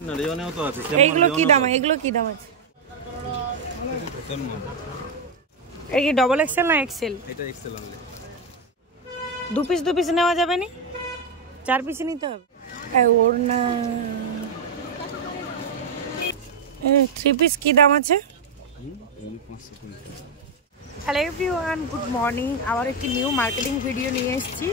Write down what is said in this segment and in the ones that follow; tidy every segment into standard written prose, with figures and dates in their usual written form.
এইগুলো কি দাম? এগুলো কি দাম আছে? এই কি ডবল এক্সেল না এক্সেল? এটা এক্সেল অনলি। দু পিস নেওয়া যাবে নি? 4 পিস নিতে হবে। ওড়না 3 পিস কি দাম আছে? Hello everyone, good morning. আবার একটি নিউ মার্কেটিং ভিডিও নিয়ে এসেছি।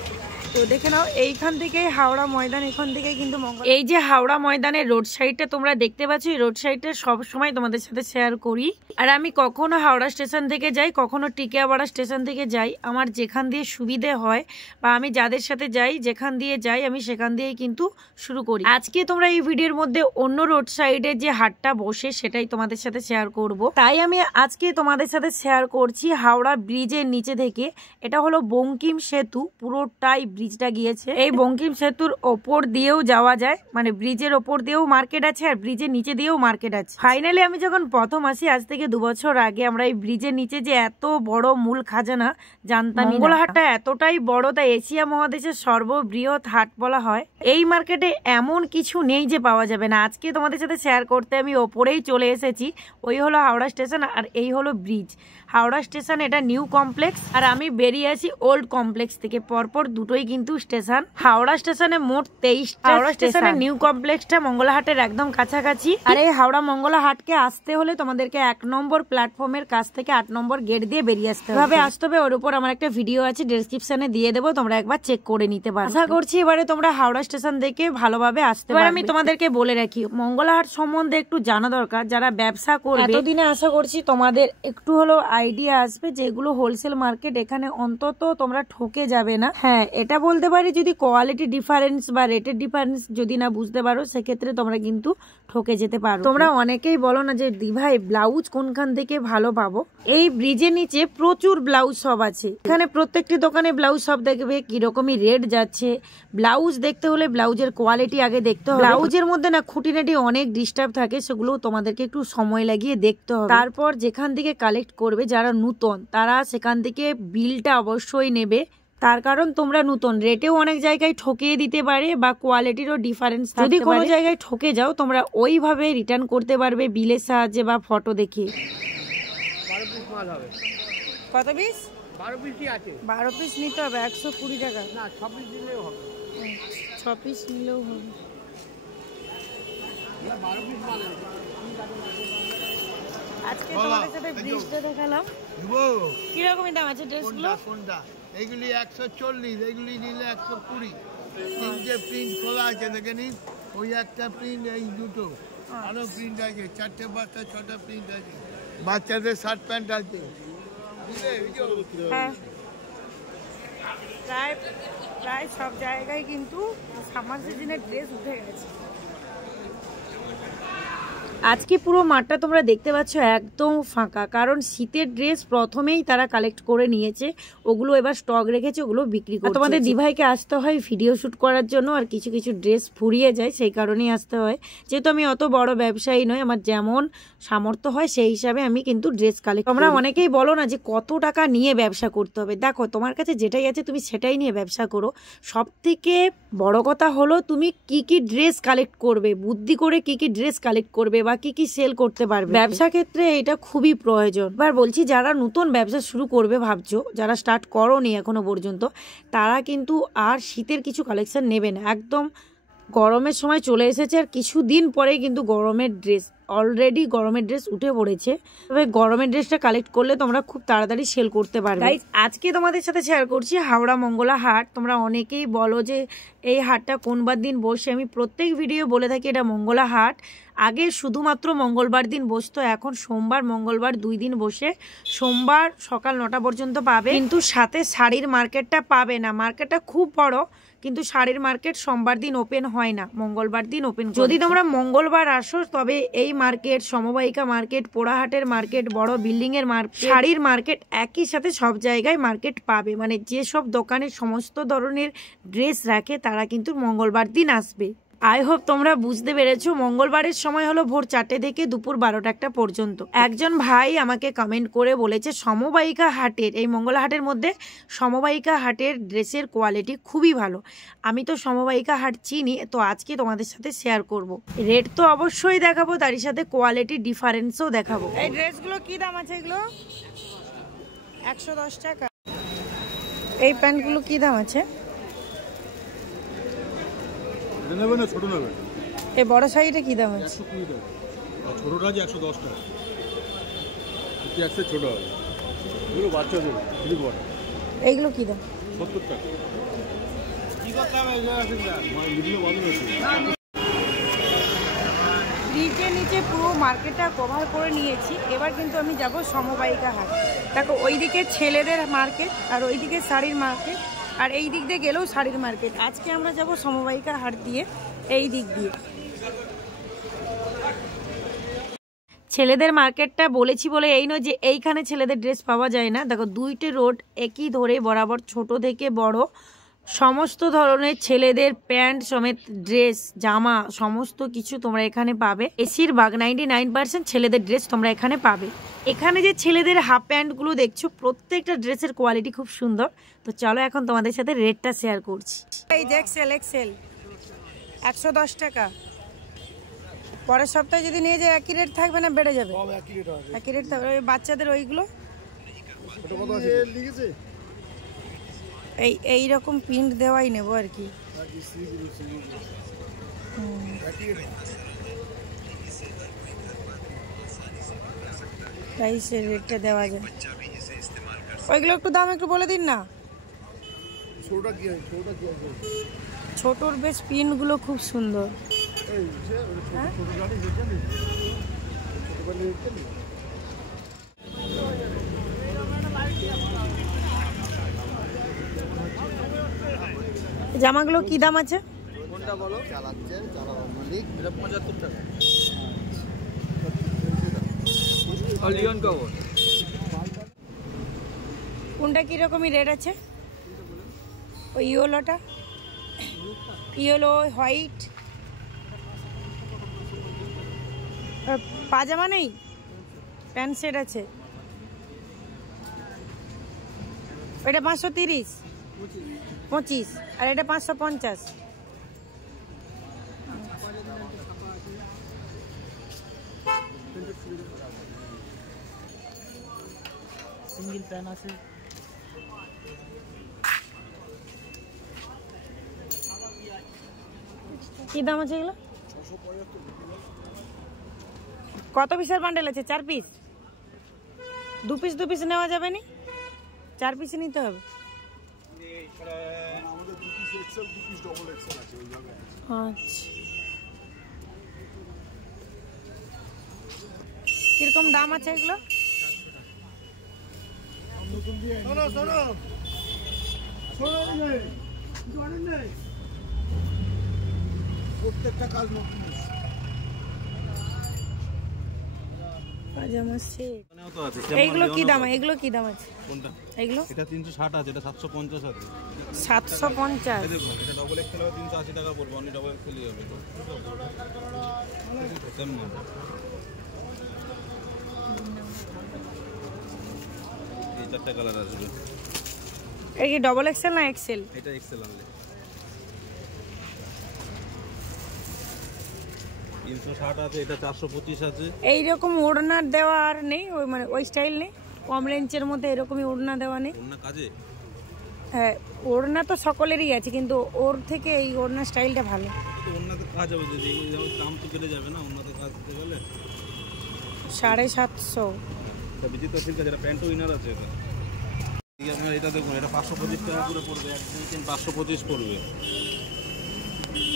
তো দেখে নাও, এইখান থেকে হাওড়া ময়দান, এখান থেকে কিন্তু এই যে হাওড়া ময়দানের রোড সাইডটা তোমরা দেখতে পাচ্ছ, এই রোড সাইডটা সবসময় তোমাদের সাথে শেয়ার করি। আর আমি কখনো হাওড়া স্টেশন থেকে যাই, কখনো টিকিয়াপাড়া স্টেশন থেকে যাই। আমার যেখান দিয়ে সুবিধে হয় বা আমি যাদের সাথে যাই, যেখান দিয়ে যাই আমি সেখান দিয়েই কিন্তু শুরু করি। আজকে তোমরা এই ভিডিওর মধ্যে অন্য রোড সাইডে যে হাটটা বসে সেটাই তোমাদের সাথে শেয়ার করব। তাই আমি আজকে তোমাদের সাথে শেয়ার করছি হাওড়া ব্রিজের নিচে থেকে। এটা হলো বঙ্কিম সেতু, পুরোটাই ব্রিজটা গিয়েছে। এই বঙ্কিম সেতুর ওপর দিয়েও যাওয়া যায়, মানে ব্রিজের ওপর দিয়েও মার্কেট আছে আর ব্রিজের নিচে দিয়েও মার্কেট আছে। ফাইনালি আমি যখন প্রথম আসি আজ থেকে 2 বছর আগে, আমরা এই ব্রিজের নিচে যে এত বড় মূল খাজানা জানতাম। মঙ্গলহাটটা এতটাই বড়, তাই এশিয়া মহাদেশের সর্ববৃহৎ হাট বলা হয়। এই মার্কেটে এমন কিছু নেই যে পাওয়া যাবে না। আজকে তোমাদের সাথে শেয়ার করতে আমি ওপরেই চলে এসেছি। ওই হলো হাওড়া স্টেশন আর এই হলো ব্রিজ। হাওড়া স্টেশন এটা নিউ কমপ্লেক্স আর আমি বেরিয়ে আছি ওল্ড কমপ্লেক্স থেকে। পরপর দুটোই কিন্তু স্টেশন। হাওড়া স্টেশনে মোট 23টা। হাওড়া স্টেশনের নিউ কমপ্লেক্সটা মঙ্গলহাটের একদম কাছাকাছি। আর এই হাওড়া মঙ্গলহাটকে আসতে হলে তোমাদেরকে 1 নম্বর প্ল্যাটফর্মের কাছ থেকে 8 নম্বর গেট দিয়ে বেরিয়ে আসতে হবে। এভাবে আসতে হবে। ওর উপর আমার একটা ভিডিও আছে, ডেসক্রিপশনে দিয়ে দেবো, তোমরা একবার চেক করে নিতে পারো। আশা করছি এবারে তোমরা হাওড়া স্টেশন থেকে ভালোভাবে আসতে পারবে। আমি তোমাদেরকে বলে রাখি, মঙ্গলহাট সম্বন্ধে একটু জানা দরকার যারা ব্যবসা করবে। এতদিনে আশা করছি তোমাদের একটু হলো আইডিয়া আসবে যে এগুলো হোলসেল মার্কেট, এখানে অন্তত তোমরা ঠকে যাবে না। হ্যাঁ, এটা বলতে পারি যদি কোয়ালিটি ডিফারেন্স বা রেটের ডিফারেন্স যদি না বুঝতে পারো সেক্ষেত্রে তোমরা কিন্তু ঠকে যেতে পারো। তোমরা অনেকেই বলো না যে দি ভাই ব্লাউজ কোনখান থেকে ভালো পাবো। এই ব্রিজের নিচে প্রচুর ব্লাউজ শপ আছে। এখানে প্রত্যেকটি দোকানে ব্লাউজ শপ দেখবে কিরকমই রেট যাচ্ছে। ব্লাউজ দেখতে হলে ব্লাউজের কোয়ালিটি আগে দেখতে হবে। ব্লাউজের মধ্যে না খুঁটিনাটি অনেক ডিস্টার্ব থাকে, সেগুলো তোমাদেরকে একটু সময় লাগিয়ে দেখতে হবে। তারপর যেখান থেকে কালেক্ট করবে, যারা নূতন তারা সেখান থেকে বিলটা অবশ্যই নেবে। তার কারণ তোমরা নতুন, রেটেও অনেক জায়গায় ঠকিয়ে দিতে পারে বা কোয়ালিটিরও ডিফারেন্স। যদি কোনো জায়গায় ঠকে যাও তোমরা ওইভাবে রিটার্ন করতে পারবে বিলের সাহায্যে বা ফটো দেখে। 12 পিস মাল হবে। কত পিস? 12 পিসই আছে। 12 পিস নিতে হবে 120 টাকা। না, 6 পিস নিলেও হবে। 6 পিস নিলেও হবে। 12 পিস মাল আছে। আজকে তোমাদের সাথে ড্রেসটা দেখালাম। কি রকমের দাম আছে ড্রেসগুলো? কোনটা? এইগুলি 140, এইগুলি নিলে 120। তিনটে প্রিন্ট খোলা আছে, দেখে নিন। ওই একটা প্রিন্ট, এই দুটো আরো প্রিন্ট আছে, 4টে 5টা 6টা প্রিন্ট আছে। বাচ্চাদের শার্ট প্যান্ট আছে। হ্যাঁ, প্রায় সব জায়গায় কিন্তু সামার সিজনের ড্রেস উঠে গেছে। আজকে পুরো মাঠটা তোমরা দেখতে পাচ্ছ একদম ফাঁকা, কারণ শীতের ড্রেস প্রথমেই তারা কালেক্ট করে নিয়েছে, ওগুলো এবার স্টক রেখেছে, ওগুলো বিক্রি করছে। তোমাদের দিভাইকে আসতে হয় ভিডিও শুট করার জন্য, আর কিছু কিছু ড্রেস ফুরিয়ে যায় সেই কারণেই আসতে হয়। যেহেতু আমি অত বড় ব্যবসায়ী নয়, আমার যেমন সামর্থ্য হয় সেই হিসাবে আমি কিন্তু ড্রেস কালেক্ট। তোমরা অনেকেই বলো না যে কত টাকা নিয়ে ব্যবসা করতে হবে। দেখো, তোমার কাছে যেটাই আছে তুমি সেটাই নিয়ে ব্যবসা করো। সব থেকে বড় কথা হলো তুমি কি কি ড্রেস কালেক্ট করবে, বুদ্ধি করে কি কি ড্রেস কালেক্ট করবে বা কি কি সেল করতে পারবে। ব্যবসা ক্ষেত্রে এটা খুবই প্রয়োজন। এবার বলছি, যারা নতুন ব্যবসা শুরু করবে ভাবছো, যারা স্টার্ট করোনি এখনো পর্যন্ত, তারা কিন্তু আর শীতের কিছু কালেকশন নেবে না। একদম গরমের সময় চলে এসেছে আর কিছুদিন পরেই কিন্তু গরমের ড্রেস, অলরেডি গরমের ড্রেস উঠে পড়েছে। তবে গরমের ড্রেসটা কালেক্ট করলে তোমরা খুব তাড়াতাড়ি সেল করতে পারবে। গাইস, আজকে তোমাদের সাথে শেয়ার করছি হাওড়া মঙ্গলা হাট। তোমরা অনেকেই বলো যে এই হাটটা কোনবার দিন বসে। আমি প্রত্যেক ভিডিও বলে থাকি এটা মঙ্গলা হাট। আগে শুধুমাত্র মঙ্গলবার দিন বসতো, এখন সোমবার মঙ্গলবার 2 দিন বসে। সোমবার সকাল 9টা পর্যন্ত পাবে, কিন্তু সাথে শাড়ির মার্কেটটা পাবে না। মার্কেটটা খুব বড়, কিন্তু শাড়ির মার্কেট সোমবার দিন ওপেন হয় না, মঙ্গলবার দিন ওপেন। যদি তোমরা মঙ্গলবার আসো তবে এই মার্কেট, সমবায়িকা মার্কেট, পোড়াহাটের মার্কেট, বড় বিল্ডিং এর মার্কেট, শাড়ির মার্কেট একই সাথে সব জায়গায় মার্কেট পাবে। মানে যেসব দোকানে সমস্ত ধরনের ড্রেস রাখে তারা কিন্তু মঙ্গলবার দিন আসবে। আই হোপ তোমরা বুঝতে পেরেছো। মঙ্গলবারের সময় হলো ভোর 4টে থেকে দুপুর 12টা পর্যন্ত। একজন ভাই আমাকে কমেন্ট করে বলেছে সমবায়িকা হাটের, এই মঙ্গলা হাটের মধ্যে সমবায়িকা হাটের ড্রেসের কোয়ালিটি খুবই ভালো। আমি তো সমবায়িকা হাট চিনি, তো আজকে তোমাদের সাথে শেয়ার করব। রেট তো অবশ্যই দেখাবো, তারই সাথে কোয়ালিটি ডিফারেন্সও দেখাবো। এই ড্রেসগুলো কি দাম আছে? এগুলো 110 টাকা। এই প্যান্টগুলো কি দাম আছে? এই বড় সাইজটা কি দাম আছে? 120 টাকা। ছোটটা আছে 110 টাকা। এটি আছে ছোট হবে। এগুলো বাচ্চাদের খুবই বড়। এইগুলো কি দাম? 70 টাকা। কি করতে হবে? বিভিন্ন বদল আছে। ব্রিজের নিচে পুরো মার্কেটটা কভার করে নিয়েছি। এবার কিন্তু আমি যাব সমবায়িকা হাট। দেখো ওইদিকে ছেলেদের মার্কেট আর ওইদিকে শাড়ির মার্কেট, আর এই দিক দিয়ে গেলেও শাড়ির মার্কেট। আজকে আমরা যাব সমবায়িকা হাট দিয়ে, এই দিক দিয়ে। ছেলেদের মার্কেটটা বলেছি বলে এই নয় যে এইখানে ছেলেদের ড্রেস পাওয়া যায় না। দেখো দুইটি রোড একই ধরে বরাবর, ছোট থেকে বড় সমস্ত ধরনের ছেলেদের প্যান্ট সমেত ড্রেস, জামা সমস্ত কিছু তোমরা এখানে পাবে। বেশিরভাগ 99% ছেলেদের ড্রেস তোমরা এখানে পাবে। এখানে যে ছেলেদের হাফ প্যান্টগুলো দেখছো, প্রত্যেকটা ড্রেসের কোয়ালিটি খুব সুন্দর। তো চলো এখন তোমাদের সাথে রেটটা শেয়ার করছি। এই যে এক্সেল 110 টাকা। পরের সপ্তাহে যদি নিয়ে যায় একই রেট থাকবে না বেড়ে যাবে? একই রেট থাকবে। ওই বাচ্চাদের ওইগুলো এইরকম প্রিন্ট দেওয়াই নেবো আর কি। প্রাইসের রেটটা দেওয়া যায়। ওইগুলো একটু দাম একটু বলে দিন না। ছোটর বেশ প্রিন্টগুলো খুব সুন্দর। জামাগুলো কি দাম আছে? কোনটা বলো? চালাচ্ছে চালাবো মালিক। এটা 75 টাকা। অলিয়ন কভার। কোনটা কি রকমই রেট আছে? ওই ইয়েলোটা, ইয়েলো হোয়াইট। পাজামা নেই, প্যান্ট সেট আছে। ওইটা 530, 25, আর এটা 550। সিঙ্গেল প্যান্ট আছে। কি দাম আছে এগুলো? কত পিসের বান্ডেল আছে? 4 পিস? 2 পিস 2 পিস নেওয়া যাবে না? 4 পিস নিতে হবে। আচ্ছা, কিরকম দাম আছে এগুলো? প্রত্যেকটা কাজ নতুন। পাজামা সেট এইগুলো কি দাম? এগুলো কি দাম আছে? কোনটা? এগুলো এটা 360 আছে, এটা 750 আছে। 750। দেখুন এটা ডবল এক্সেল হবে 380 টাকা পড়বে, অনলি ডবল এক্সেলই হবে। সেম না, এই চারটা কালার আসবে। এই কি ডবল এক্সেল না এক্সেল? এটা এক্সেল অনলি। 360 আছে, এটা 425 আছে। এই রকম ওড়না দেওয়া আর নেই? ওই মানে ওই স্টাইল নেই? কম রেঞ্জের মধ্যে এরকমই ওড়না দেওয়া নেই? ওড়না কাজে? হ্যাঁ, ওড়না তো সকলেরই আছে, কিন্তু ওর থেকে এই ওড়না স্টাইলটা ভালো। ওড়নাতে কাজ হবে, যদি যেমন দাম তো কেটে যাবে না ওড়নাতে কাজ দিতে গেলে। 750। এটা বিচিত্র সিল্ক আছে, এটা প্যান্টো ইনার আছে। এটা এই আপনার এটা দেখুন, এটা 525 টাকা করে পড়বে, একদিন 525 পড়বে।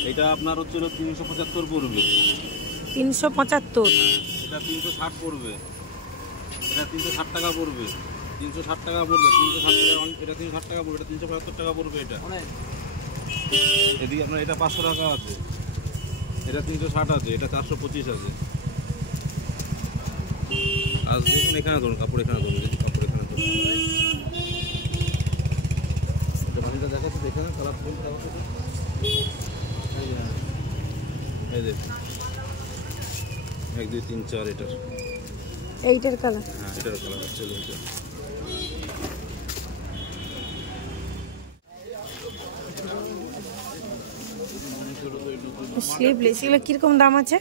এটা আপনার হচ্ছিল 375 পড়বে। 375? এটা 360 পড়বে। এটা 360 টাকা পড়বে। 360 টাকা পড়বে। 360 টাকা, এটা 360 টাকা পড়বে। এটা 375 টাকা পড়বে। এটা এদিকে আপনার এটা 500 টাকা আছে। এটা 360 আছে। এটা 425 আছে। আজ দেখুন এখানে ধরুন, কাপড় এখানে ধরুন, কাপড় এখানে ধরুন। এটা বাড়িটা দেখাচ্ছি, দেখে না কালার কোনটা আছে। এই যে 1 2 3 4 এটার এইটার কালার, হ্যাঁ এটার কালার হচ্ছে এটা। স্লিভলেস, এগুলো কিরকম দাম আছে?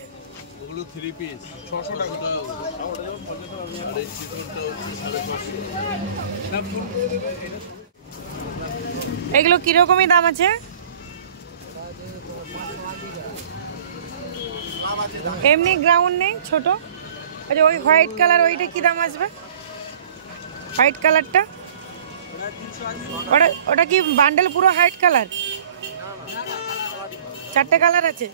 ওগুলো 3 পিস 600 টাকা। এগুলো কিরকমই দাম আছে? এমনি গ্রাউন্ড নেই ছোট? আচ্ছা ওই হোয়াইট কালার ওইটা কি দাম আসবে? হোয়াইট কালারটা ওটা কি বান্ডেল পুরো হোয়াইট কালার? 4টে কালার আছে?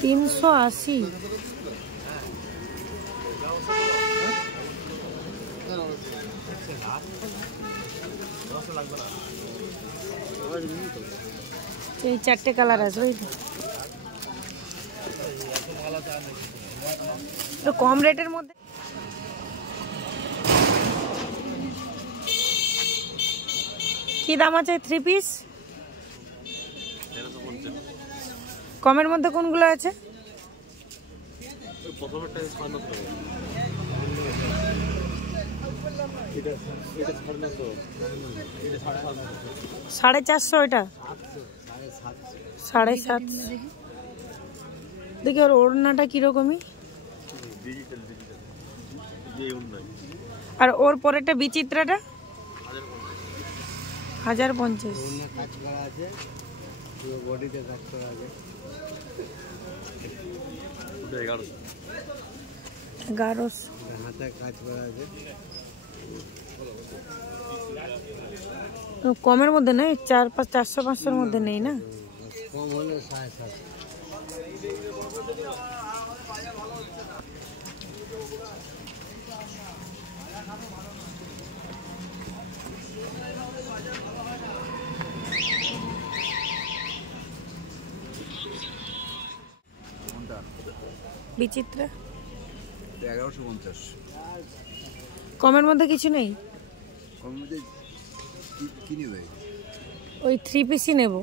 380। এই 4টে কালার আছে, ওই তো কম রেটের মধ্যে। কি দাম আছে 3 পিস? কমের মধ্যে কোনগুলো আছে? সাড়ে 400, এটা 750। দেখি ওর ওড়নাটা কিরকমই, আর ওর পরেরটা বিচিত্রাটা 1050। 1100। কমের মধ্যে নেই? 400-500-500-র মধ্যে নেই না? কম হলে 750। বিচিত্রা 1150। কমের মধ্যে কিছু নেই? কমের মধ্যে কি নেবে? ওই 3 পিসই নেব।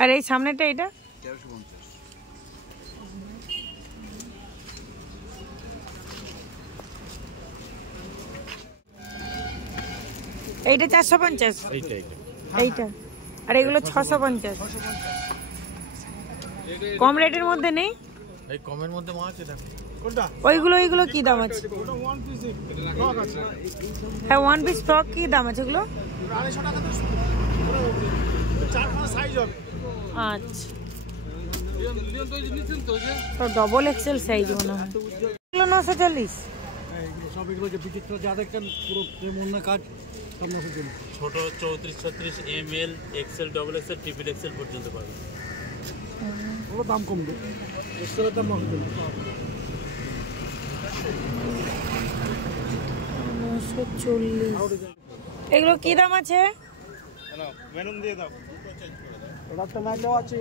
আর এই সামনেটা এটা 1350। এইটা 450। এইটা আর এগুলো 650। কম রেটের মধ্যে নেই? এই কমের মধ্যে মাছ আছে দেখো। ওইগুলো কি দাম আছে? হ্যাঁ 1 পিস ফ্রক কি দাম আছে ওগুলো? 250 টাকা তো 4-5 সাইজ হবে। আচ্ছা তো ডবল এক্সেল সাইজ মনে হয়। এগুলো 940। হ্যাঁ এগুলো সব, এগুলো যে বিচিত্র যা দেখেন পুরো প্রেম অন্য কাজ সব 940। ছোট 34-36 ml, XL, double XL, triple XL পর্যন্ত পাবেন। ওগুলো দাম কমবে, এক্সেলের দাম 940। 940। এগুলো কি দাম আছে? মেনুন দিয়ে দাও। ওটা টমেটো আছে,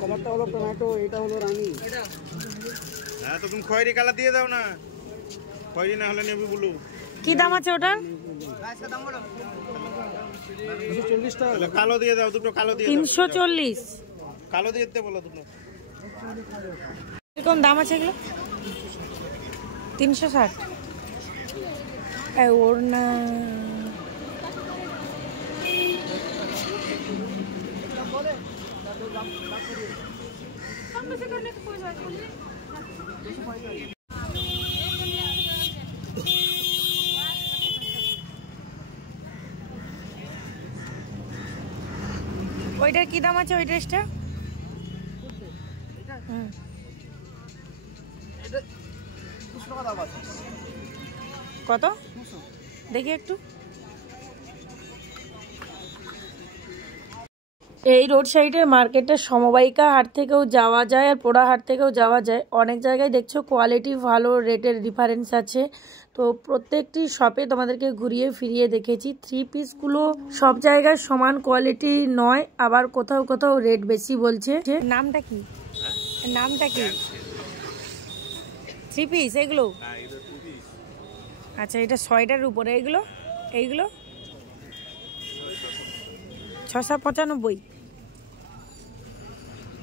কালারটা হলো টমেটো, এটা হলো রানী। হ্যাঁ তো তুমি খয়েরি কালার দিয়ে দাও না, খয়েরি না হলে নেবি ব্লু। কি দাম আছে ওটার? 240 টাকা। কালো দিয়ে দাও, দুটো কালো দিয়ে দাও। 340। কালো দিয়ে দিতে বলো দুটো। এরকম দাম আছে এগুলো? 360। ওড়না ওইটার কি দাম আছে ওই ড্রেসটা? কত দেখি একটু। এই রোড সাইডের মার্কেটের সমবায়িকা হাট থেকেও যাওয়া যায় আর পোড়া হাট থেকেও যাওয়া যায়। অনেক জায়গায় দেখছো কোয়ালিটি ভালো, রেটের ডিফারেন্স আছে। তো প্রত্যেকটি শপে তোমাদেরকে ঘুরিয়ে ফিরিয়ে দেখেছি। 3 পিসগুলো সব জায়গায় সমান কোয়ালিটি নয়, আবার কোথাও কোথাও রেট বেশি বলছে। নামটা কি? নামটা কি? 3 পিস এগুলো? আচ্ছা এটা 6টার উপরে। এইগুলো? 695।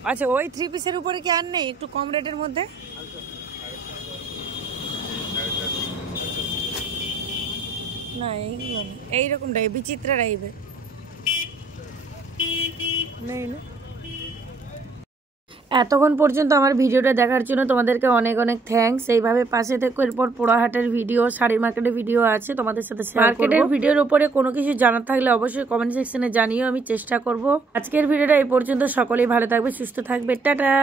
আচ্ছা, ওই 3 পিসের উপরে কি আর নেই একটু কম রেটের মধ্যে? না, এইগুলো না, এইরকম টাইপ বিচিত্রা টাইপের নেই না। এতক্ষণ পর্যন্ত আমার ভিডিওটা দেখার জন্য তোমাদেরকে অনেক অনেক থ্যাঙ্কস। এইভাবে পাশে থেকে এরপর পোড়াহাটের ভিডিও, শাড়ি মার্কেটের ভিডিও আছে তোমাদের সাথে শেয়ার করব। মার্কেটের ভিডিওর উপরে কোনো কিছু জানার থাকলে অবশ্যই কমেন্ট সেকশনে জানিও, আমি চেষ্টা করব। আজকের ভিডিওটা এই পর্যন্ত। সকলেই ভালো থাকবে, সুস্থ থাকবে, টাটা।